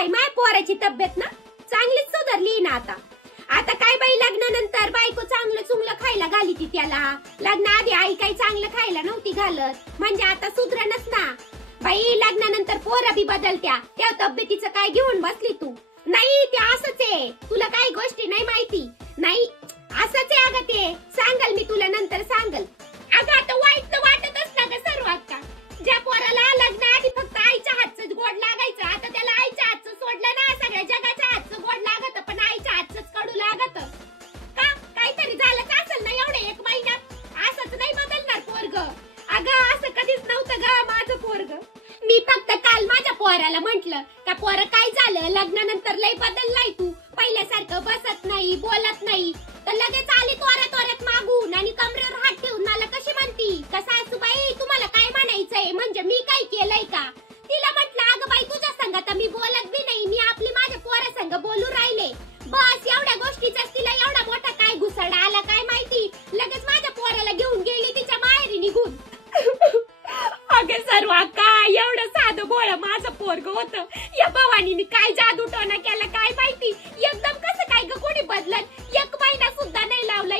काय माय पोराची तब्येत ना चांगलीच सुधारली ना आता. आता काय बाई लग्नानंतर बायको चांगलं चुंगलं खायला घाली ती त्याला. लग्नाआधी आई काही चांगलं खायला नव्हती घालत, म्हणजे आता सुधरणच ना बाई. लग्नानंतर पोरं बी बदलत्या, त्या तब्येतीचं काय घेऊन बसली तू? नाही ते असंच आहे, तुला काही गोष्टी नाही माहिती. नाही असंच आहे अगं, ते सांगल मी तुला नंतर सांगल. अगं आता वाईट तर वाटतच ना ग सर्वात का. ज्या पोराला लग्नाआधी फक्त आईच्या हातचं गोड लागायचं, आता त्याला आईच्या हातचं सोडलं ना, सगळ्या जगाच्या हातचं गोड लागत पण आईच्या हातचंच कडू लागत का. काहीतरी झालंच असेल ना एवढे 1 महिन्यात. असंच नाही बदलणार पोरग. अगं असं कधीच नव्हतं ग माझं पोरग. मी फक्त काल माझ्या पोराला म्हंटल का पोरं काय झालं, लग्नानंतर लय बदललाय तू, पहिल्यासारखं बसत नाही बोलत नाही. तर लगेच आली तोऱ्यात मागून आणि कमरेवर हात ठेवून मला कशी म्हणती का सासूबाई तुम्हाला काय म्हणायचंय, म्हणजे मी काय केलंय का. तिला म्हटलं अगं बाई तुझ्या संग तर मी बोलत बी नाही, मी आपली माझ्या पोरा संग बोलू राहिले बस. एवढ्या गोष्टीचाच तिला एवढा मोठा काय घुसडा आला काय माहिती. लगेच माझ्या पोराला घेऊन गेली तिच्या माहेरी निघून. अगे सर्व काय एवढं साधं बोळ माझं पोरग होतं. या भवानीने काय जादू टोना केला काय माहिती. एकदम कसं काय ग कोणी बदलत. 1 महिना सुद्धा नाही लावला.